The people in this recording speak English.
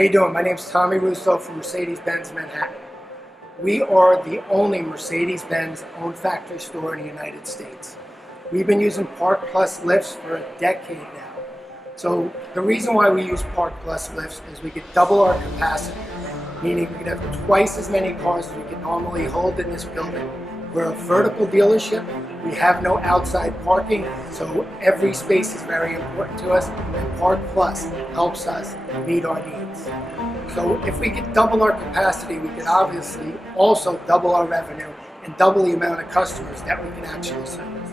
How you doing? My name is Tommy Russo from Mercedes-Benz Manhattan. We are the only Mercedes-Benz-owned factory store in the United States. We've been using ParkPlus lifts for a decade now. So the reason why we use ParkPlus lifts is we could double our capacity, meaning we could have twice as many cars as we could normally hold in this building. We're a vertical dealership. We have no outside parking, so every space is very important to us, and ParkPlus helps us meet our needs. So if we could double our capacity, we could obviously also double our revenue and double the amount of customers that we can actually service.